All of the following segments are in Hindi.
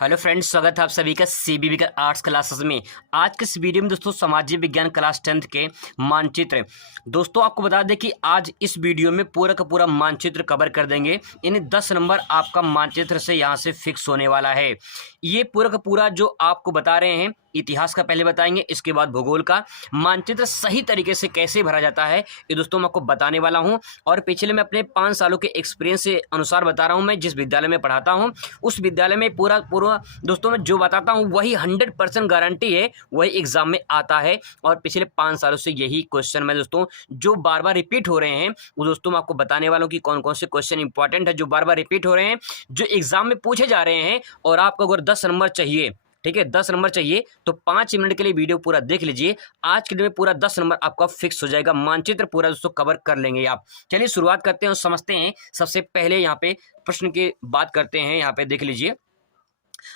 हेलो फ्रेंड्स, स्वागत है आप सभी का सीबीबी का आर्ट्स क्लासेस में। आज के इस वीडियो में दोस्तों सामाजिक विज्ञान क्लास 10th के मानचित्र। दोस्तों आपको बता दें कि आज इस वीडियो में पूरा का पूरा मानचित्र कवर कर देंगे। यानी 10 नंबर आपका मानचित्र से यहाँ से फिक्स होने वाला है। ये पूरा का पूरा जो आपको बता रहे हैं, इतिहास का पहले बताएंगे, इसके बाद भूगोल का। मानचित्र सही तरीके से कैसे भरा जाता है ये दोस्तों मैं आपको बताने वाला हूँ। और पिछले मैं अपने 5 सालों के एक्सपीरियंस से अनुसार बता रहा हूँ। मैं जिस विद्यालय में पढ़ाता हूँ उस विद्यालय में पूरा दोस्तों मैं जो बताता हूँ वही 100% गारंटी है, वही एग्जाम में आता है। और पिछले 5 सालों से यही क्वेश्चन मैं दोस्तों जो बार बार रिपीट हो रहे हैं वो दोस्तों मैं आपको बताने वाला हूँ कि कौन कौन से क्वेश्चन इंपॉर्टेंट है जो बार बार रिपीट हो रहे हैं, जो एग्जाम में पूछे जा रहे हैं। और आपको अगर 10 नंबर चाहिए, ठीक है, 10 नंबर चाहिए तो 5 मिनट के लिए वीडियो पूरा देख लीजिए। आज के दिन में पूरा 10 नंबर आपका फिक्स हो जाएगा। मानचित्र पूरा दोस्तों कवर कर लेंगे आप। चलिए शुरुआत करते हैं और समझते हैं। सबसे पहले यहाँ पे प्रश्न की बात करते हैं। यहाँ पे देख लीजिए,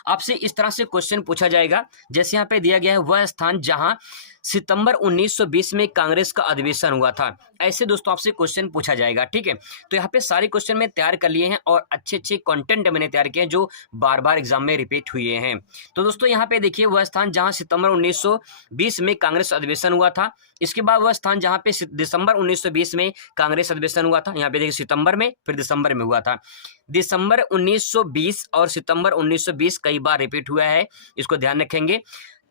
आपसे इस तरह से क्वेश्चन पूछा जाएगा। जैसे यहाँ पे दिया गया है, वह स्थान जहां सितंबर 1920 में कांग्रेस का अधिवेशन हुआ था। ऐसे दोस्तों आपसे क्वेश्चन पूछा जाएगा, ठीक है। तो यहाँ पे सारे क्वेश्चन मैं तैयार कर लिए हैं और अच्छे अच्छे कंटेंट मैंने तैयार किए हैं जो बार बार एग्जाम में रिपीट हुए हैं। तो दोस्तों यहाँ पे देखिए, वह स्थान जहां सितंबर 1920 में कांग्रेस अधिवेशन हुआ था। इसके बाद वह स्थान जहां पे दिसंबर 1920 में कांग्रेस अधिवेशन हुआ था। यहाँ पे देखिए, सितंबर में फिर दिसंबर में हुआ था। दिसंबर 1920 और सितंबर 1920 कई बार रिपीट हुआ है, इसको ध्यान रखेंगे।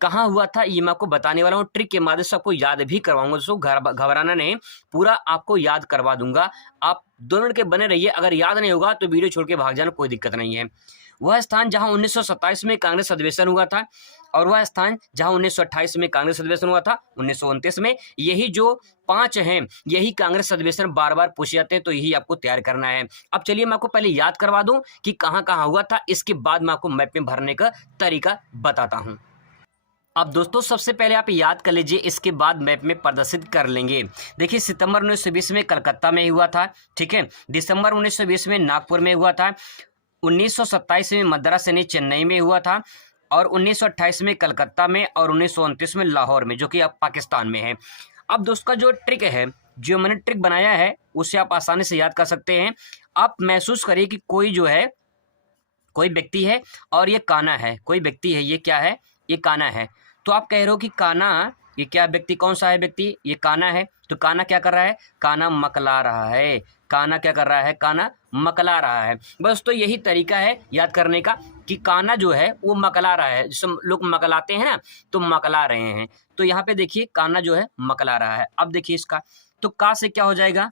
कहाँ हुआ था ये मैं आपको बताने वाला हूँ। ट्रिक के माध्यम से आपको याद भी करवाऊंगा दोस्तों, घबराना नहीं, पूरा आपको याद करवा दूंगा। आप 2 मिनट के बने रहिए। अगर याद नहीं होगा तो वीडियो छोड़ के भाग जाना, कोई दिक्कत नहीं है। वह स्थान जहां 1927 में कांग्रेस अधिवेशन हुआ था और वह स्थान जहां 1928 में कांग्रेस अधिवेशन हुआ था, 1929 में। यही जो 5 हैं, यही कांग्रेस अधिवेशन बार बार पूछे जाते हैं, तो यही आपको तैयार करना है। अब चलिए मैं आपको पहले याद करवा दूं कि कहाँ कहाँ हुआ था, इसके बाद मैं आपको मैप में भरने का तरीका बताता हूँ। अब दोस्तों सबसे पहले आप याद कर लीजिए, इसके बाद मैप में प्रदर्शित कर लेंगे। देखिए, सितंबर 1920 में कलकत्ता में हुआ था, ठीक है। दिसंबर 1920 में नागपुर में हुआ था। 1927 में मद्रास यानी चेन्नई में हुआ था। और 1928 में कलकत्ता में और 1929 में लाहौर में, जो कि अब पाकिस्तान में है। अब दोस्त का जो ट्रिक है, जो मैंने ट्रिक बनाया है, उससे आप आसानी से याद कर सकते हैं। आप महसूस करिए कि कोई जो है, कोई व्यक्ति है और ये काना है। कोई व्यक्ति है, ये क्या है? ये काना है। तो आप कह रहे हो कि काना, ये क्या व्यक्ति, कौन सा है व्यक्ति? ये काना है। तो काना क्या कर रहा है? काना मकला रहा है। काना क्या कर रहा है? काना मकला रहा है। बस तो यही तरीका है याद करने का कि काना जो है वो मकला रहा है। जैसे लोग मकलाते हैं ना, तो मकला रहे हैं। तो यहाँ पे देखिए, काना जो है मकला रहा है। अब देखिए इसका, तो का से क्या हो जाएगा?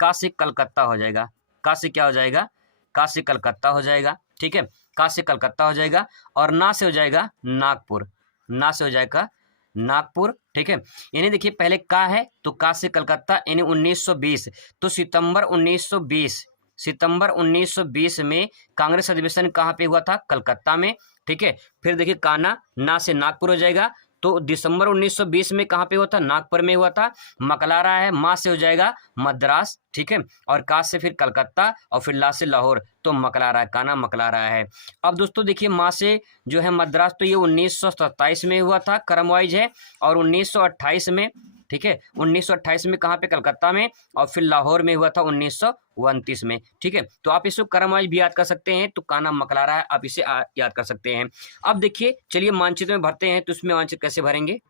का से कलकत्ता हो जाएगा। का से क्या हो जाएगा? का से कलकत्ता हो जाएगा, ठीक है। का से कलकत्ता हो जाएगा। और ना से हो जाएगा नागपुर। ना से हो जाएगा नागपुर, ठीक है। यानी देखिए, पहले का है तो का से कलकत्ता, यानी 1920। तो सितंबर 1920 में कांग्रेस अधिवेशन कहाँ पे हुआ था? कलकत्ता में, ठीक है। फिर देखिए, काना, ना से नागपुर हो जाएगा। तो दिसंबर 1920 में कहाँ पे हुआ था? नागपुर में हुआ था। मकला रहा है, माँ से हो जाएगा मद्रास, ठीक है। और का से फिर कलकत्ता और फिर ला से लाहौर, तो मकला रहा है, काना मकला रहा है। अब दोस्तों देखिए, माँ से जो है मद्रास, तो ये 1927 में हुआ था, क्रम वाइज है। और 1928 में, ठीक है, 1928 में कहाँ पे? कलकत्ता में। और फिर लाहौर में हुआ था 1929 में, ठीक है। तो आप इसको क्रम वाइज भी याद कर सकते हैं। तो काना मकला रहा है, आप इसे याद कर सकते हैं। अब देखिए, चलिए मानचित्र में भरते हैं। तो उसमें मानचित्र कैसे भरेंगे?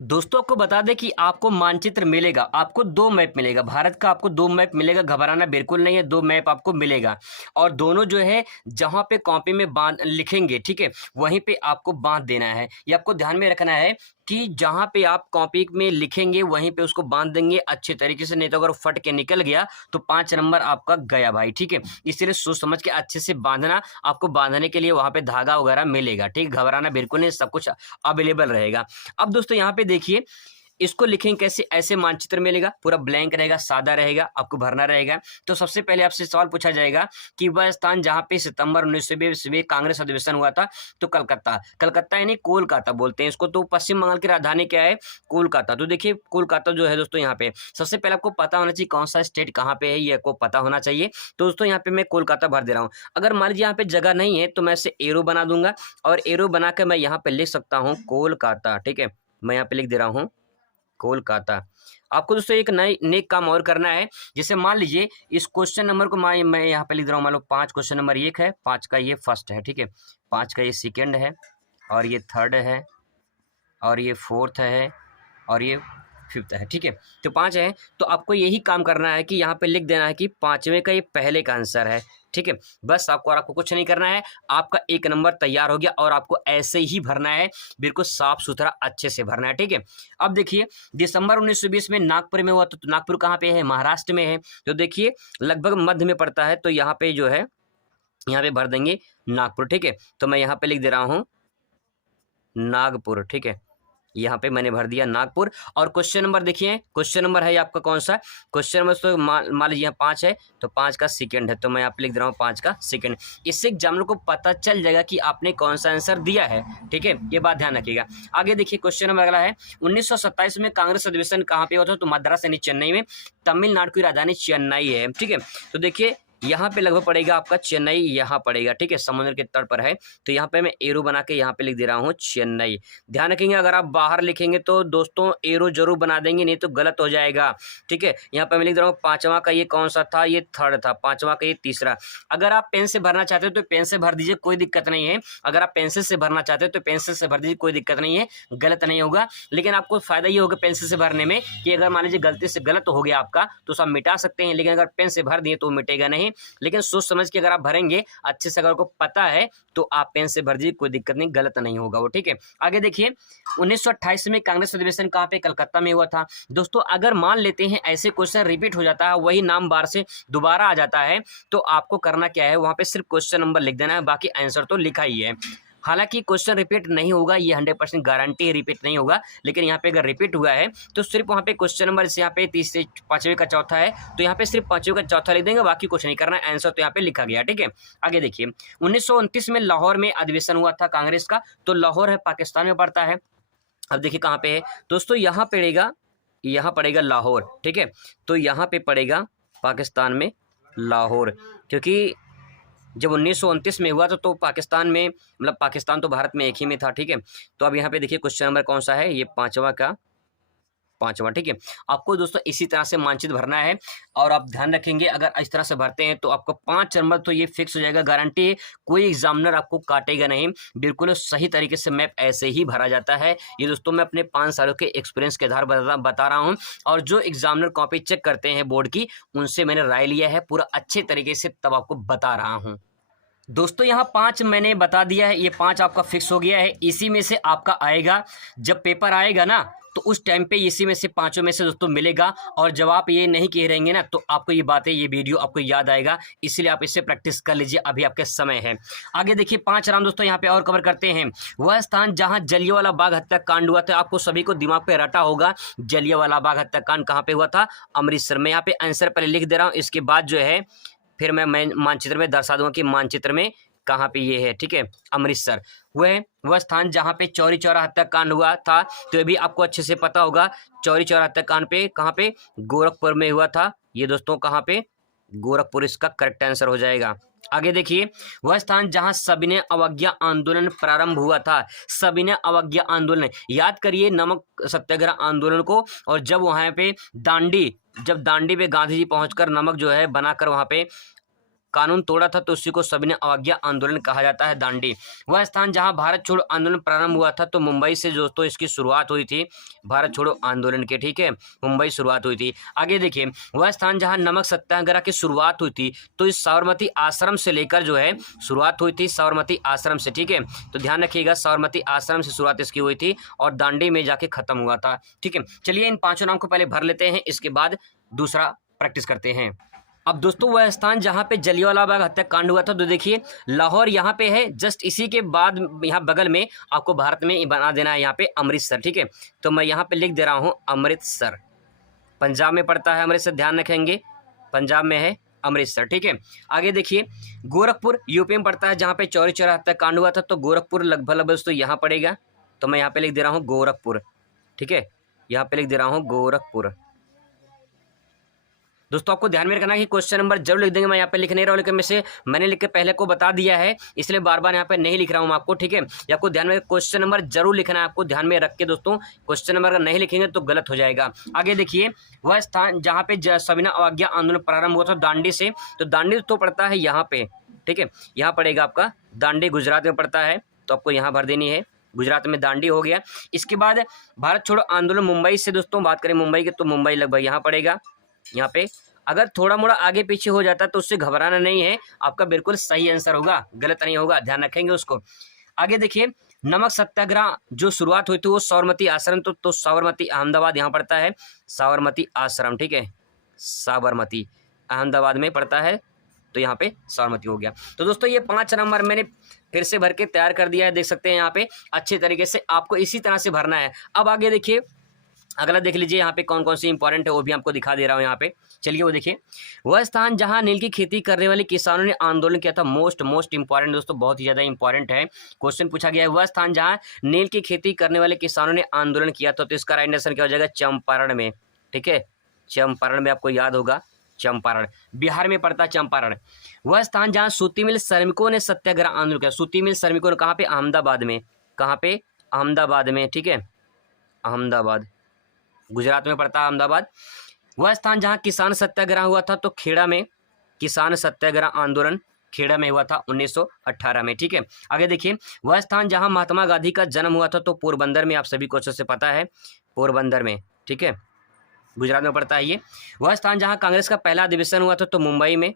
दोस्तों आपको बता दें कि आपको मानचित्र मिलेगा, आपको 2 मैप मिलेगा, भारत का आपको 2 मैप मिलेगा। घबराना बिल्कुल नहीं है, 2 मैप आपको मिलेगा। और दोनों जो है जहां पे कॉपी में बांध लिखेंगे, ठीक है, वहीं पे आपको बांध देना है। ये आपको ध्यान में रखना है कि जहां पे आप कॉपी में लिखेंगे वहीं पे उसको बांध देंगे अच्छे तरीके से, नहीं तो अगर फट के निकल गया तो 5 नंबर आपका गया भाई, ठीक है। इसलिए सोच समझ के अच्छे से बांधना। आपको बांधने के लिए वहां पे धागा वगैरह मिलेगा, ठीक। घबराना बिल्कुल नहीं, सब कुछ अवेलेबल रहेगा। अब दोस्तों यहाँ पे देखिए, इसको लिखेंगे कैसे? ऐसे मानचित्र मिलेगा, पूरा ब्लैंक रहेगा, सादा रहेगा, आपको भरना रहेगा। तो सबसे पहले आपसे सवाल पूछा जाएगा कि वह स्थान जहां पे सितंबर 1920 में कांग्रेस अधिवेशन हुआ था, तो कलकत्ता। कलकत्ता यानी कोलकाता बोलते हैं इसको। तो पश्चिम बंगाल की राजधानी क्या है? कोलकाता। तो देखिए, कोलकाता जो है दोस्तों, यहाँ पे सबसे पहले आपको पता होना चाहिए कौन सा स्टेट कहाँ पे है, ये आपको पता होना चाहिए। तो दोस्तों यहाँ पे मैं कोलकाता भर दे रहा हूँ। अगर मान लीजिए यहाँ पे जगह नहीं है तो मैं इसे एरो बना दूंगा, और एरो बना कर मैं यहाँ पे लिख सकता हूँ कोलकाता, ठीक है। मैं यहाँ पे लिख दे रहा हूँ कोलकाता। आपको दोस्तों एक नई नेक काम और करना है। जैसे मान लीजिए इस क्वेश्चन नंबर को मैं यहाँ पे लिख रहा हूँ, मान लो 5 क्वेश्चन नंबर 1 है, 5 का ये फर्स्ट है, ठीक है, 5 का ये सेकंड है, और ये थर्ड है, और ये फोर्थ है, और ये फिफ्थ है, ठीक है। तो 5 है, तो आपको यही काम करना है कि यहाँ पे लिख देना है कि 5वें का ये पहले का आंसर है, ठीक है। बस आपको कुछ नहीं करना है, आपका 1 नंबर तैयार हो गया, और आपको ऐसे ही भरना है, बिल्कुल साफ सुथरा अच्छे से भरना है, ठीक है। अब देखिए दिसंबर 1920 में नागपुर में हुआ, तो नागपुर कहाँ पे है? महाराष्ट्र में है। तो देखिए लगभग मध्य में पड़ता है, तो यहाँ पे जो है यहाँ पे भर देंगे नागपुर, ठीक है। तो मैं यहाँ पे लिख दे रहा हूँ नागपुर, ठीक है, यहाँ पे मैंने भर दिया नागपुर। और क्वेश्चन नंबर देखिए, क्वेश्चन नंबर है आपका कौन सा? क्वेश्चन नंबर तो मान लीजिए यहाँ 5 है, तो 5 का सेकंड है, तो मैं यहाँ पे लिख दे रहा हूँ 5 का सेकंड। इससे एग्जामिनर को पता चल जाएगा कि आपने कौन सा आंसर दिया है, ठीक है, ये बात ध्यान रखिएगा। आगे देखिए क्वेश्चन नंबर अगला है, 1927 में कांग्रेस अधिवेशन कहाँ पे हुआ था? तो मद्रास यानी चेन्नई में। तमिलनाडु की राजधानी चेन्नई है, ठीक है। तो देखिए यहाँ पे लगभग पड़ेगा आपका चेन्नई, यहाँ पड़ेगा, ठीक है, समुद्र के तट पर है। तो यहाँ पे मैं एरो बना के यहाँ पे लिख दे रहा हूँ चेन्नई। ध्यान रखेंगे अगर आप बाहर लिखेंगे तो दोस्तों एरो जरूर बना देंगे, नहीं तो गलत हो जाएगा, ठीक है। यहाँ पे मैं लिख दे रहा हूँ 5वां का ये कौन सा था? ये थर्ड था। 5वां का ये तीसरा। अगर आप पेन से भरना चाहते हो तो पेन से भर दीजिए, कोई दिक्कत नहीं है। अगर आप पेंसिल से भरना चाहते हो तो पेंसिल से भर दीजिए, कोई दिक्कत नहीं है, गलत नहीं होगा। लेकिन आपको फायदा ये होगा पेंसिल से भरने में कि अगर मान लीजिए गलती से गलत हो गया आपका तो सब मिटा सकते हैं, लेकिन अगर पेन से भर दिए तो मिटेगा नहीं। लेकिन सोच समझ के अगर आप भरेंगे अच्छे से, अगर आपको पता है तो आप पेन से भर दीजिए, कोई दिक्कत नहीं, गलत नहीं होगा वो, ठीक है। आगे देखिए 1928 में कांग्रेस अधिवेशन कहाँ पे? कलकत्ता में हुआ था। दोस्तों अगर मान लेते हैं ऐसे क्वेश्चन रिपीट हो जाता है, वही नाम बार से दोबारा आ जाता है, तो आपको करना क्या है? वहां पे सिर्फ क्वेश्चन नंबर लिख देना है, बाकी आंसर तो लिखा ही है। हालांकि क्वेश्चन रिपीट नहीं होगा, ये 100% गारंटी है, रिपीट नहीं होगा। लेकिन यहाँ पे अगर रिपीट हुआ है तो सिर्फ वहाँ पे क्वेश्चन नंबर जैसे यहाँ पे 30 से 5वें का चौथा है, तो यहाँ पे सिर्फ 5वें का चौथा लिख देंगे, बाकी कुछ नहीं करना है, आंसर तो यहाँ पे लिखा गया, ठीक है। आगे देखिए 1929 में लाहौर में अधिवेशन हुआ था कांग्रेस का। तो लाहौर है पाकिस्तान में पड़ता है। अब देखिए कहाँ पे है दोस्तों, यहाँ पड़ेगा लाहौर, ठीक है। तो यहाँ पे पड़ेगा पाकिस्तान में लाहौर, क्योंकि जब 1929 में हुआ तो पाकिस्तान में, मतलब पाकिस्तान तो भारत में एक ही में था, ठीक है। तो अब यहाँ पे देखिए क्वेश्चन नंबर कौन सा है? ये 5वां का 5वां, ठीक है। आपको दोस्तों इसी तरह से मानचित्र भरना है, और आप ध्यान रखेंगे अगर इस तरह से भरते हैं तो आपको 5 नंबर तो ये फिक्स हो जाएगा, गारंटी है, कोई एग्जामिनर आपको काटेगा नहीं। बिल्कुल सही तरीके से मैप ऐसे ही भरा जाता है। ये दोस्तों मैं अपने 5 सालों के एक्सपीरियंस के आधार पर बता रहा हूँ, और जो एग्जामिनर कॉपी चेक करते हैं बोर्ड की, उनसे मैंने राय लिया है पूरा अच्छे तरीके से, तब आपको बता रहा हूँ। दोस्तों यहाँ 5 मैंने बता दिया है, ये 5 आपका फिक्स हो गया है। इसी में से आपका आएगा, जब पेपर आएगा ना तो उस टाइम पे इसी में से 5 में से दोस्तों मिलेगा। और जब आप ये नहीं कह रहेंगे ना तो आपको ये बातें, ये वीडियो आपको याद आएगा, इसलिए आप इससे प्रैक्टिस कर लीजिए, अभी आपके समय है। आगे देखिए 5 नाम दोस्तों यहाँ पे और कवर करते हैं। वह स्थान जहाँ जलियांवाला बाग हत्याकांड हुआ था, आपको सभी को दिमाग पे रटा होगा, जलियांवाला बाग हत्याकांड कहाँ पे हुआ था? अमृतसर में। यहाँ पे आंसर पहले लिख दे रहा हूँ, इसके बाद जो है फिर मैं मानचित्र में दर्शा दूंगा कि मानचित्र में कहाँ पे ये है, ठीक है, अमृतसर। वह स्थान जहाँ पे चौरी चौरा हत्याकांड हुआ था, तो ये भी आपको अच्छे से पता होगा। चौरी चौरा हत्याकांड पे कहाँ पे? गोरखपुर में हुआ था। ये दोस्तों कहाँ पे? गोरखपुर इसका करेक्ट आंसर हो जाएगा। आगे देखिए वह स्थान जहां सविनय अवज्ञा आंदोलन प्रारंभ हुआ था। सविनय अवज्ञा आंदोलन, याद करिए नमक सत्याग्रह आंदोलन को। और जब वहां पे दांडी पे गांधी जी पहुंचकर नमक जो है बनाकर वहां पे कानून तोड़ा था, तो उसी को सविनय अवज्ञा आंदोलन कहा जाता है, दांडी। वह स्थान जहां भारत छोड़ो आंदोलन प्रारंभ हुआ था, तो मुंबई से दोस्तों इसकी शुरुआत हुई थी, भारत छोड़ो आंदोलन के, ठीक है, मुंबई शुरुआत हुई थी। आगे देखिए वह स्थान जहां नमक सत्याग्रह की शुरुआत हुई थी, तो इस साबरमती आश्रम से लेकर जो है शुरुआत हुई थी, साबरमती आश्रम से, ठीक है। तो ध्यान रखिएगा साबरमती आश्रम से शुरुआत इसकी हुई थी और दांडी में जाके खत्म हुआ था, ठीक है। चलिए इन 5 नाम को पहले भर लेते हैं, इसके बाद दूसरा प्रैक्टिस करते हैं। अब दोस्तों वह स्थान जहाँ पे जलियांवाला बाग हत्याकांड हुआ था, तो देखिए लाहौर यहाँ पे है, जस्ट इसी के बाद यहाँ बगल में आपको भारत में बना देना है यहाँ पे अमृतसर, ठीक है। तो मैं यहाँ पे लिख दे रहा हूँ अमृतसर। पंजाब में पड़ता है अमृतसर, ध्यान रखेंगे पंजाब में है अमृतसर, ठीक है। आगे देखिए गोरखपुर यूपी में पड़ता है, जहाँ पे चौरी चौरा हत्याकांड हुआ था, तो गोरखपुर लगभग दोस्तों यहाँ पड़ेगा। तो मैं यहाँ पे लिख दे रहा हूँ गोरखपुर, ठीक है, यहाँ पे लिख दे रहा हूँ गोरखपुर। दोस्तों आपको ध्यान में रखना है कि क्वेश्चन नंबर जरूर लिख देंगे। मैं यहाँ पे लिख नहीं रहा हूँ, लेकिन में से मैंने लिख के पहले को बता दिया है, इसलिए बार बार यहाँ पे नहीं लिख रहा हूँ आपको, ठीक है। ये आपको ध्यान में क्वेश्चन नंबर जरूर लिखना है, आपको ध्यान में रख के दोस्तों। क्वेश्चन नंबर अगर नहीं लिखेंगे तो गलत हो जाएगा। आगे देखिए, वह स्थान जहाँ पे सविनय अवज्ञा आंदोलन प्रारंभ हुआ था दांडी से, तो दांडी तो पड़ता है यहाँ पे, ठीक है। यहाँ पड़ेगा आपका दांडी, गुजरात में पड़ता है, तो आपको यहाँ भर देनी है। गुजरात में दांडी हो गया। इसके बाद भारत छोड़ो आंदोलन मुंबई से, दोस्तों बात करें मुंबई की तो मुंबई लगभग यहाँ पड़ेगा। यहाँ पे अगर थोड़ा मोड़ा आगे पीछे हो जाता है तो उससे घबराना नहीं है, आपका बिल्कुल सही आंसर होगा, गलत नहीं होगा, ध्यान रखेंगे उसको। आगे देखिए, नमक सत्याग्रह जो शुरुआत हुई थी वो साबरमती आश्रम, तो साबरमती अहमदाबाद यहाँ पड़ता है, साबरमती आश्रम, ठीक है। साबरमती अहमदाबाद में पड़ता है, तो यहाँ पे साबरमती हो गया। तो दोस्तों ये 5 नंबर मैंने फिर से भर के तैयार कर दिया है, देख सकते हैं यहाँ पे अच्छे तरीके से आपको इसी तरह से भरना है। अब आगे देखिए, अगला देख लीजिए यहाँ पे कौन कौन सी इंपॉर्टेंट है, वो भी आपको दिखा दे रहा हूँ यहाँ पे। चलिए वो देखिए, वह स्थान जहाँ नील की खेती करने वाले किसानों ने आंदोलन किया था, मोस्ट इंपॉर्टेंट दोस्तों, बहुत ही ज़्यादा इंपॉर्टेंट है। क्वेश्चन पूछा गया है, वह स्थान जहाँ नील की खेती करने वाले किसानों ने आंदोलन किया था, तो इसका राइट आंसर क्या हो जाएगा, चंपारण में, ठीक है। चंपारण में आपको याद होगा, चंपारण बिहार में पड़ता है चंपारण। वह स्थान जहाँ सूती मिल श्रमिकों ने सत्याग्रह आंदोलन किया, सूती मिल श्रमिकों ने कहाँ पे, अहमदाबाद में, कहाँ पे, अहमदाबाद में, ठीक है। अहमदाबाद गुजरात में पड़ता है अहमदाबाद। वह स्थान जहाँ किसान सत्याग्रह हुआ था, तो खेड़ा में, किसान सत्याग्रह आंदोलन खेड़ा में हुआ था 1918 में, ठीक है। आगे देखिए, वह स्थान जहाँ महात्मा गांधी का जन्म हुआ था, तो पोरबंदर में, आप सभी को अच्छे से पता है, पोरबंदर में, ठीक है, गुजरात में पड़ता है ये। वह स्थान जहाँ कांग्रेस का पहला अधिवेशन हुआ था, तो मुंबई में,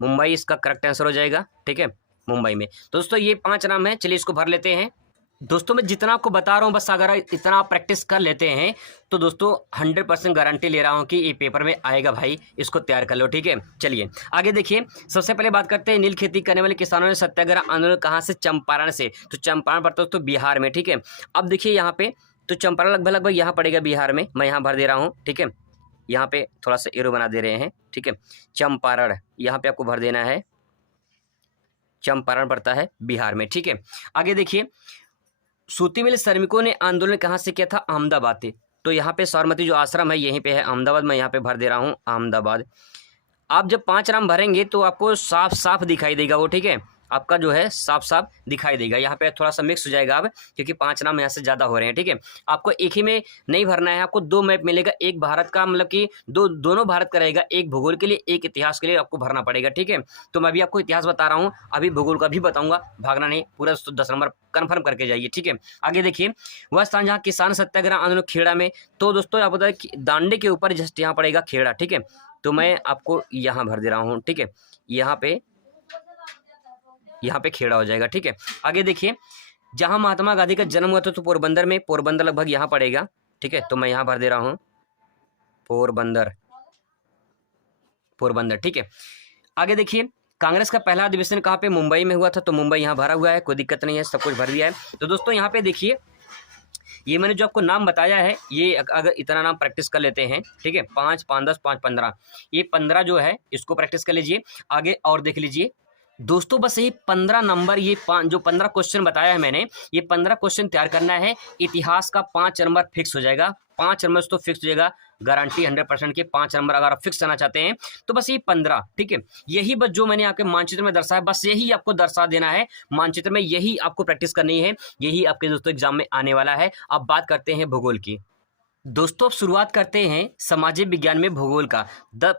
मुंबई इसका करेक्ट आंसर हो जाएगा, ठीक है, मुंबई में। तो दोस्तों ये 5 नाम है, चलिए इसको भर लेते हैं। दोस्तों मैं जितना आपको बता रहा हूँ, बस अगर इतना आप प्रैक्टिस कर लेते हैं तो दोस्तों 100% गारंटी ले रहा हूँ कि ये पेपर में आएगा भाई, इसको तैयार कर लो, ठीक है। चलिए आगे देखिए, सबसे पहले बात करते हैं, नील खेती करने वाले किसानों ने सत्याग्रह आंदोलन कहाँ से, चंपारण से, तो चंपारण पड़ता है तो बिहार में, ठीक है। अब देखिए यहाँ पे, तो चंपारण लगभग यहाँ पड़ेगा बिहार में, मैं यहाँ भर दे रहा हूँ, ठीक है। यहाँ पे थोड़ा सा एरो बना दे रहे हैं, ठीक है। चंपारण यहाँ पे आपको भर देना है, चंपारण पड़ता है बिहार में, ठीक है। आगे देखिए, सूती मिल श्रमिकों ने आंदोलन कहाँ से किया था, अहमदाबाद से, तो यहाँ पे साबरमती जो आश्रम है यहीं पे है अहमदाबाद, मैं यहाँ पे भर दे रहा हूँ अहमदाबाद। आप जब 5 नाम भरेंगे तो आपको साफ साफ दिखाई देगा वो, ठीक है, आपका जो है साफ साफ दिखाई देगा। यहाँ पे थोड़ा सा मिक्स हो जाएगा अब, क्योंकि 5 नाम यहाँ से ज़्यादा हो रहे हैं, ठीक है। आपको एक ही में नहीं भरना है, आपको 2 मैप मिलेगा, एक भारत का, मतलब कि दोनों भारत का रहेगा, एक भूगोल के लिए, एक इतिहास के लिए आपको भरना पड़ेगा, ठीक है। तो मैं अभी आपको इतिहास बता रहा हूँ, अभी भूगोल का भी बताऊँगा, भागना नहीं, पूरा 10 नंबर कन्फर्म करके जाइए, ठीक है। आगे देखिए, वह स्थान जहाँ किसान सत्याग्रह आंदोलन खेड़ा में, तो दोस्तों आप बताए दांडे के ऊपर जस्ट यहाँ पड़ेगा खेड़ा, ठीक है। तो मैं आपको यहाँ भर दे रहा हूँ, ठीक है, यहाँ पे खेड़ा हो जाएगा, ठीक है। आगे देखिए, जहाँ महात्मा गांधी का जन्म हुआ था, तो पोरबंदर में, पोरबंदर लगभग यहाँ पड़ेगा, ठीक है। तो मैं यहाँ भर दे रहा हूँ पोरबंदर, पोरबंदर, ठीक है। आगे देखिए, कांग्रेस का पहला अधिवेशन कहाँ पे, मुंबई में हुआ था, तो मुंबई यहाँ भरा हुआ है, कोई दिक्कत नहीं है, सब कुछ भर दिया है। तो दोस्तों यहाँ पे देखिए, ये मैंने जो आपको नाम बताया है, ये अगर इतना नाम प्रैक्टिस कर लेते हैं, ठीक है, 5, 5, 10, 5, 15, ये 15 जो है इसको प्रैक्टिस कर लीजिए। आगे और देख लीजिए दोस्तों, बस यही 15 नंबर, ये जो 15 क्वेश्चन बताया है मैंने, ये 15 क्वेश्चन तैयार करना है। इतिहास का 5 नंबर फिक्स हो जाएगा, 5 नंबर तो फिक्स हो जाएगा, गारंटी 100% के 5 नंबर अगर आप फिक्स करना चाहते हैं तो बस ये 15, ठीक है। यही बस जो मैंने आपके मानचित्र में दर्शाया, बस यही आपको दर्शा देना है मानचित्र में, यही आपको प्रैक्टिस करनी है, यही आपके दोस्तों एग्जाम में आने वाला है। अब बात करते हैं भूगोल की। दोस्तों अब शुरुआत करते हैं सामाजिक विज्ञान में भूगोल का।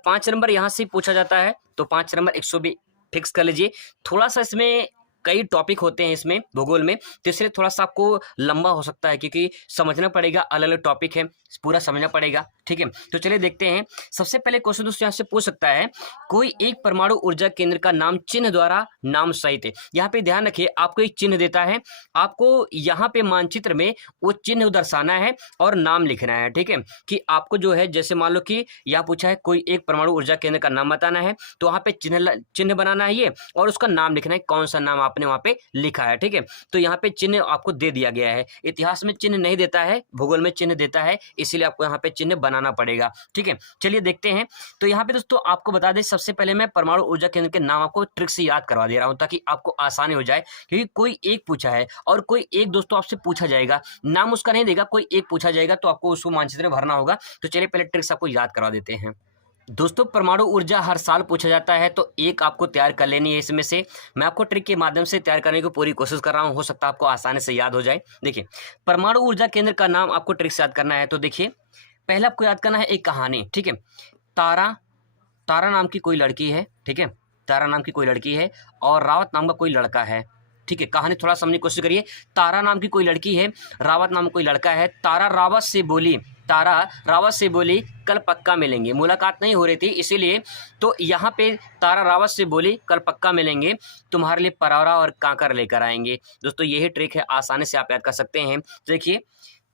5 नंबर यहाँ से पूछा जाता है, तो 5 नंबर 120 फिक्स कर लीजिए। थोड़ा सा इसमें कई टॉपिक होते हैं इसमें भूगोल में, तो इसलिए थोड़ा सा आपको लंबा हो सकता है, क्योंकि समझना पड़ेगा, अलग अलग टॉपिक है, पूरा समझना पड़ेगा, ठीक है। तो चलिए देखते हैं। सबसे पहले क्वेश्चन दोस्तों यहाँ से पूछ सकता है, कोई एक परमाणु ऊर्जा केंद्र का नाम चिन्ह द्वारा नाम सहित है। यहाँ पे ध्यान रखिए, आपको एक चिन्ह देता है, आपको यहाँ पे मानचित्र में वो चिन्ह दर्शाना है और नाम लिखना है, ठीक है। कि आपको जो है, जैसे मान लो कि यहाँ पूछा है कोई एक परमाणु ऊर्जा केंद्र का नाम बताना है, तो वहाँ पे चिन्ह बनाना है ये, और उसका नाम लिखना है, कौन सा नाम आपने वहाँ पे लिखा है, ठीक है। तो यहाँ पे चिन्ह आपको दे दिया गया है, इतिहास में चिन्ह नहीं देता है, भूगोल में चिन्ह देता है, इसीलिए आपको यहाँ पे चिन्ह बनाना पड़ेगा, ठीक है। चलिए देखते हैं। तो यहाँ पे दोस्तों आपको बता दें, सबसे पहले मैं परमाणु ऊर्जा केंद्र के नाम आपको ट्रिक से याद करवा दे रहा हूँ, ताकि आपको आसानी हो जाए, क्योंकि कोई एक पूछा है और कोई एक दोस्तों आपसे पूछा जाएगा, नाम उसका नहीं देगा, कोई एक पूछा जाएगा, तो आपको उसको मानचित्र में भरना होगा। तो चलिए पहले ट्रिक्स आपको याद करवा देते हैं। दोस्तों परमाणु ऊर्जा हर साल पूछा जाता है, तो एक आपको तैयार कर लेनी है इसमें से। मैं आपको ट्रिक के माध्यम से तैयार करने की पूरी कोशिश कर रहा हूँ, हो सकता है आपको आसानी से याद हो जाए। देखिए, परमाणु ऊर्जा केंद्र का नाम आपको ट्रिक से याद करना है। तो देखिए, पहले आपको याद करना है एक कहानी, ठीक है। तारा तारा नाम की कोई लड़की है, ठीक है। तारा नाम की कोई लड़की है और रावत नाम का कोई लड़का है, ठीक है। कहानी थोड़ा समझने की कोशिश करिए। तारा नाम की कोई लड़की है, रावत नाम का कोई लड़का है। तारा रावत से बोली कल पक्का मिलेंगे। मुलाकात नहीं हो रही थी इसीलिए, तो यहाँ पे तारा रावत से बोली कल पक्का मिलेंगे, तुम्हारे लिए परौरा और कांकर लेकर आएंगे। दोस्तों यही ट्रिक है, आसानी से आप याद कर सकते हैं। देखिए,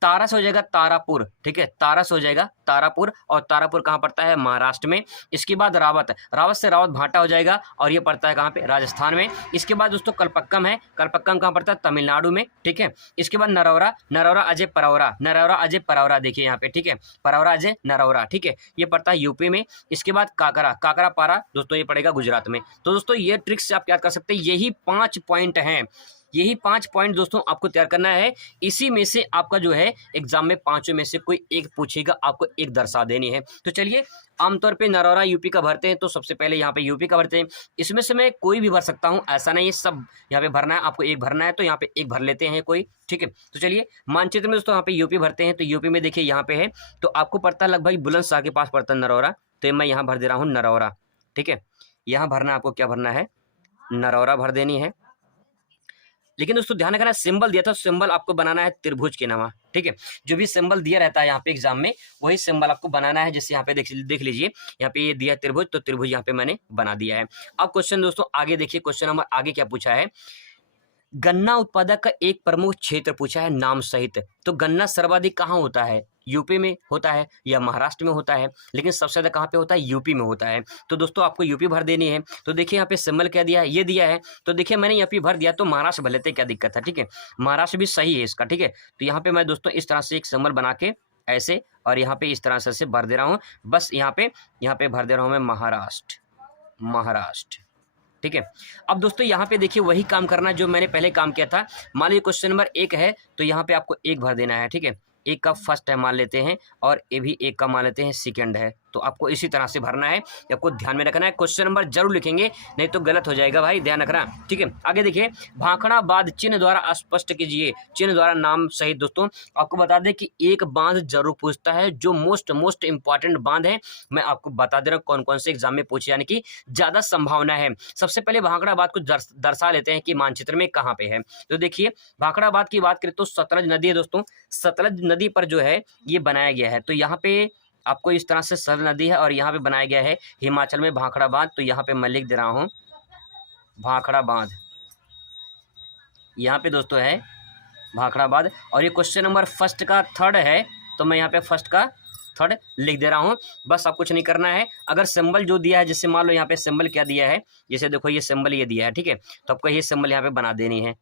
तारा से हो जाएगा तारापुर, ठीक है। तारा से हो जाएगा तारापुर, और तारापुर कहाँ पड़ता है? महाराष्ट्र में। इसके बाद रावत, रावत से रावत भाटा हो जाएगा और ये पड़ता है कहाँ पे? राजस्थान में। इसके बाद दोस्तों कलपक्कम है, कलपक्कम कहाँ पड़ता है? तमिलनाडु में, ठीक है। इसके बाद नरौरा, नरौरा अजय परौरा, नरौरा अजय परौरा, देखिए यहाँ पे, ठीक है। परौरा अजय नरौरा, ठीक है, ये पड़ता है यूपी में। इसके बाद काकरा, काकरा पारा दोस्तों ये पड़ेगा गुजरात में। तो दोस्तों ये ट्रिक्स से आप याद कर सकते हैं। यही 5 पॉइंट हैं, यही 5 पॉइंट दोस्तों आपको तैयार करना है। इसी में से आपका जो है एग्जाम में 5 में से कोई एक पूछेगा, आपको एक दर्शा देनी है। तो चलिए, आमतौर पे नरौरा यूपी का भरते हैं, तो सबसे पहले यहाँ पे यूपी का भरते हैं। इसमें से मैं कोई भी भर सकता हूँ, ऐसा नहीं है सब यहाँ पे भरना है, आपको एक भरना है तो यहाँ पे एक भर लेते हैं कोई, ठीक है। तो चलिए, मानचित्र में दोस्तों यहाँ पे यूपी भरते हैं। तो यूपी में देखिए यहाँ पे है, तो आपको पड़ता है लगभग बुलंदशहर के पास पड़ता है नरौरा, तो मैं यहाँ भर दे रहा हूँ नरौरा, ठीक है। यहाँ भरना आपको क्या भरना है? नरौरा भर देनी है। लेकिन दोस्तों ध्यान रखना, सिंबल दिया था, सिंबल आपको बनाना है त्रिभुज के नाम, ठीक है। जो भी सिंबल दिया रहता है यहाँ पे एग्जाम में, वही सिंबल आपको बनाना है। जैसे यहाँ पे देख लीजिए, यहाँ पे ये दिया है त्रिभुज, तो त्रिभुज यहाँ पे मैंने बना दिया है। अब क्वेश्चन दोस्तों आगे देखिए, क्वेश्चन नंबर आगे क्या पूछा है? गन्ना उत्पादक का एक प्रमुख क्षेत्र पूछा है नाम सहित। तो गन्ना सर्वाधिक कहाँ होता है? यूपी में होता है या महाराष्ट्र में होता है, लेकिन सबसे ज़्यादा कहाँ पे होता है? यूपी में होता है। तो दोस्तों आपको यूपी भर देनी है। तो देखिए यहाँ पे सिंबल क्या दिया है? ये दिया है, तो देखिए मैंने यूपी भर दिया, तो महाराष्ट्र भर लेते, क्या दिक्कत है, ठीक है। महाराष्ट्र भी सही है इसका, ठीक है। तो यहाँ पे मैं दोस्तों इस तरह से एक सिंबल बना के ऐसे, और यहाँ पे इस तरह से भर दे रहा हूँ। बस यहाँ पे भर दे रहा हूँ मैं महाराष्ट्र, महाराष्ट्र, ठीक है। अब दोस्तों यहाँ पे देखिए वही काम करना जो मैंने पहले काम किया था। मान लीजिए क्वेश्चन नंबर 1 है, तो यहाँ पे आपको 1 भर देना है, ठीक है। 1 का फर्स्ट है मान लेते हैं, और ये भी 1 का मान लेते हैं सेकंड है, तो आपको इसी तरह से भरना है। आपको ध्यान में रखना है, क्वेश्चन नंबर जरूर लिखेंगे, नहीं तो गलत हो जाएगा भाई, ध्यान रखना, ठीक है। आगे देखिए, भाखड़ा बांध चिन्ह द्वारा स्पष्ट कीजिए, चिन्ह द्वारा नाम सहित। दोस्तों आपको बता दें कि एक बांध जरूर पूछता है, जो मोस्ट इंपॉर्टेंट बांध है, मैं आपको बता दे रहा हूँ कौन कौन से एग्जाम में पूछे जाने की ज्यादा संभावना है। सबसे पहले भाखड़ा बांध को दर्शा लेते हैं कि मानचित्र में कहाँ पे है। तो देखिए, भाखड़ा बांध की बात करें तो सतलज नदी है दोस्तों, सतलज नदी पर जो है ये बनाया गया है। तो यहाँ पे आपको इस तरह से सतलज नदी है और यहाँ पे बनाया गया है हिमाचल में भाखड़ा बांध। तो यहाँ पे मैं लिख दे रहा हूँ भाखड़ा बांध, यहाँ पे दोस्तों है भाखड़ा बांध। और ये क्वेश्चन नंबर फर्स्ट का थर्ड है, तो मैं यहाँ पे फर्स्ट का थर्ड लिख दे रहा हूँ। बस आप कुछ नहीं करना है। अगर सिंबल जो दिया है, जैसे मान लो यहाँ पे सिंबल क्या दिया है, जैसे देखो ये सिंबल ये दिया है, ठीक है, तो आपको ये सिंबल यहाँ पे बना देनी है।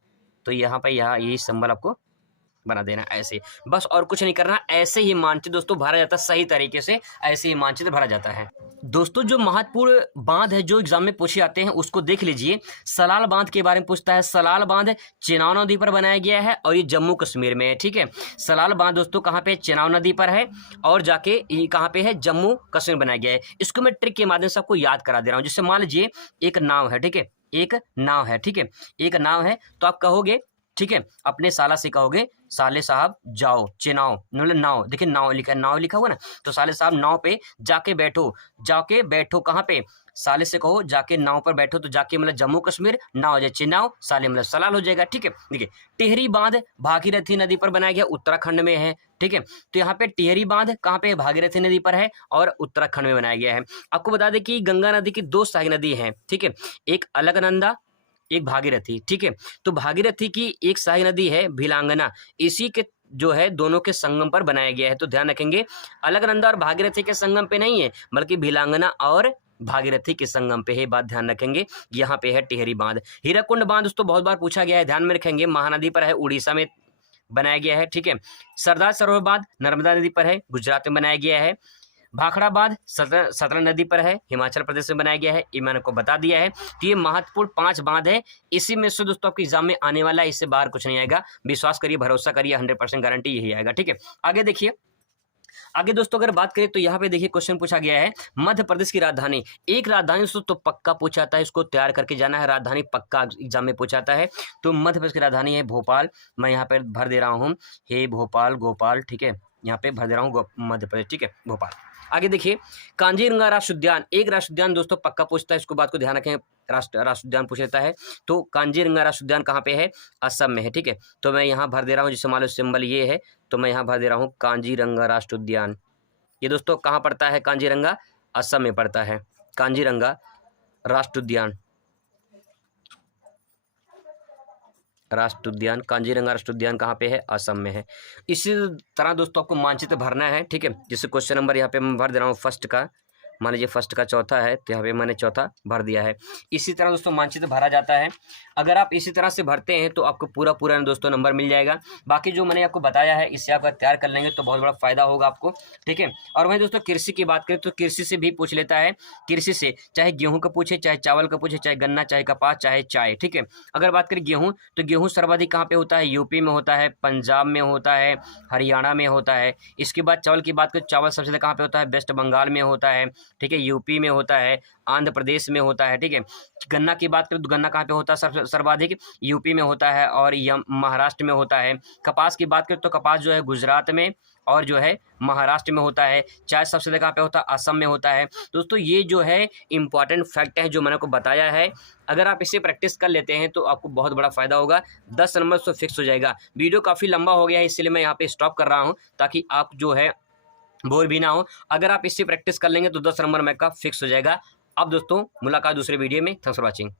तो यहाँ पे यही सिंबल आपको बना देना ऐसे, बस और कुछ नहीं करना। ऐसे ही मानचित्र दोस्तों भरा जाता है, सही तरीके से ऐसे ही मानचित्र भरा जाता है। दोस्तों जो महत्वपूर्ण बांध है जो एग्जाम में पूछे जाते हैं उसको देख लीजिए। सलाल बांध के बारे में पूछता है। सलाल बांध चेनाब नदी पर बनाया गया है और ये जम्मू कश्मीर में है, ठीक है। सलाल बांध दोस्तों कहाँ पे? चेनाब नदी पर है, और जाके ये कहाँ पे है? जम्मू कश्मीर बनाया गया है। इसको मैं ट्रिक के माध्यम से आपको याद करा दे रहा हूँ। जैसे मान लीजिए एक नाव है, ठीक है, एक नाव है, ठीक है, एक नाव है, तो आप कहोगे, ठीक है, अपने साला से कहोगे, साले साहब जाओ चेनाव, मतलब नाव, देखिए नाव लिखा है, नाव लिखा हुआ ना, तो साले साहब नाव पे जाके बैठो कहाँ पे? साले से कहो जाके नाव पर बैठो, तो जाके मतलब जम्मू कश्मीर, नाव हो जाए चेनाव, साले मतलब सलाल हो जाएगा, ठीक है। देखिए टिहरी बांध भागीरथी नदी पर बनाया गया, उत्तराखंड में है, ठीक है। तो यहाँ पे टिहरी बांध कहाँ पे? भागीरथी नदी पर है और उत्तराखंड में बनाया गया है। आपको बता दें कि गंगा नदी की 2 सहायक नदी है, ठीक है, एक अलकनंदा, एक भागीरथी, ठीक है। तो भागीरथी की एक सहायक नदी है भिलांगना, इसी के जो है दोनों के संगम पर बनाया गया है। तो ध्यान रखेंगे, अलकनंदा और भागीरथी के संगम पे नहीं है, बल्कि भिलांगना और भागीरथी के संगम पे है, बात ध्यान रखेंगे। यहाँ पे है टिहरी बांध। हीराकुंड बांध दोस्तों बहुत बार पूछा गया है, ध्यान में रखेंगे, महानदी पर है, उड़ीसा में बनाया गया है, ठीक है। सरदार सरोवर बांध नर्मदा नदी पर है, गुजरात में बनाया गया है। भाखड़ा बांध सतलज नदी पर है, हिमाचल प्रदेश में बनाया गया है, ये मैंने आपको बता दिया है। तो ये महत्वपूर्ण 5 बांध है। इसी में से दोस्तों आपके एग्जाम में आने वाला है, इससे बाहर कुछ नहीं आएगा। विश्वास करिए, भरोसा करिए, 100% गारंटी यही आएगा, ठीक है। आगे देखिए, आगे दोस्तों अगर बात करें तो यहाँ पे देखिए क्वेश्चन पूछा गया है मध्य प्रदेश की राजधानी। एक राजधानी दोस्तों तो पक्का पूछा जाता है, इसको तैयार करके जाना है, राजधानी पक्का एग्जाम में पूछा जाता है। तो मध्य प्रदेश की राजधानी है भोपाल। मैं यहाँ पे भर दे रहा हूँ हे भोपाल गोपाल, ठीक है, यहाँ पे भर दे रहा हूँ मध्य प्रदेश, ठीक है, भोपाल। आगे देखिए कांजीरंगा राष्ट्रीय उद्यान, एक राष्ट्रीय उद्यान दोस्तों पक्का पूछता है, इसको बात को ध्यान रखें, राष्ट्रीय उद्यान पूछ लेता है। तो कांजीरंगा राष्ट्रीय उद्यान कहाँ पे है? असम में है, ठीक है। तो मैं यहाँ भर दे रहा हूँ, जिससे मान लो सिंबल ये है, तो मैं यहाँ भर दे रहा हूँ कांजीरंगा राष्ट्रीय उद्यान। ये दोस्तों कहाँ पड़ता है? कांजीरंगा असम में पड़ता है, कांजीरंगा राष्ट्रीय उद्यान, राष्ट्रीय उद्यान कांजीरंगा राष्ट्रीय उद्यान कहाँ पे है? असम में है। इसी तरह दोस्तों आपको मानचित्र भरना है, ठीक है। जैसे क्वेश्चन नंबर यहाँ पे मैं भर दे रहा हूँ फर्स्ट का, मान लीजिए फर्स्ट का चौथा है, तो यहाँ पे मैंने चौथा भर दिया है। इसी तरह दोस्तों मानचित्र भरा जाता है। अगर आप इसी तरह से भरते हैं तो आपको पूरा दोस्तों नंबर मिल जाएगा। बाकी जो मैंने आपको बताया है इससे आप तैयार कर लेंगे तो बहुत बड़ा फायदा होगा आपको, ठीक है। और वहीं दोस्तों कृषि की बात करें तो कृषि से भी पूछ लेता है, कृषि से चाहे गेहूं का पूछे, चाहे चावल का पूछे, चाहे गन्ना, चाहे कपास, चाहे चाय, ठीक है। अगर बात करें गेहूँ तो गेहूँ सर्वाधिक कहाँ पे होता है? यूपी में होता है, पंजाब में होता है, हरियाणा में होता है। इसके बाद चावल की बात करें, चावल सबसे ज़्यादा कहाँ पे होता है? वेस्ट बंगाल में होता है, ठीक है, यूपी में होता है, आंध्र प्रदेश में होता है, ठीक है। गन्ना की बात करें तो गन्ना कहाँ पे होता है? सर्वाधिक यूपी में होता है और महाराष्ट्र में होता है। कपास की बात करें तो कपास जो है गुजरात में और जो है महाराष्ट्र में होता है। चाय सबसे ज़्यादा कहाँ पे होता है? असम में होता है। दोस्तों ये जो है इंपॉर्टेंट फैक्ट है जो मैंने आपको बताया है, अगर आप इसे प्रैक्टिस कर लेते हैं तो आपको बहुत बड़ा फायदा होगा, 10 नंबर तो फिक्स हो जाएगा। वीडियो काफ़ी लंबा हो गया है इसलिए मैं यहाँ पे स्टॉप कर रहा हूँ ताकि आप जो है बोर भी ना हो। अगर आप इससे प्रैक्टिस कर लेंगे तो 10 नंबर मैथ का फिक्स हो जाएगा। अब दोस्तों मुलाकात दूसरे वीडियो में। Thanks for watching.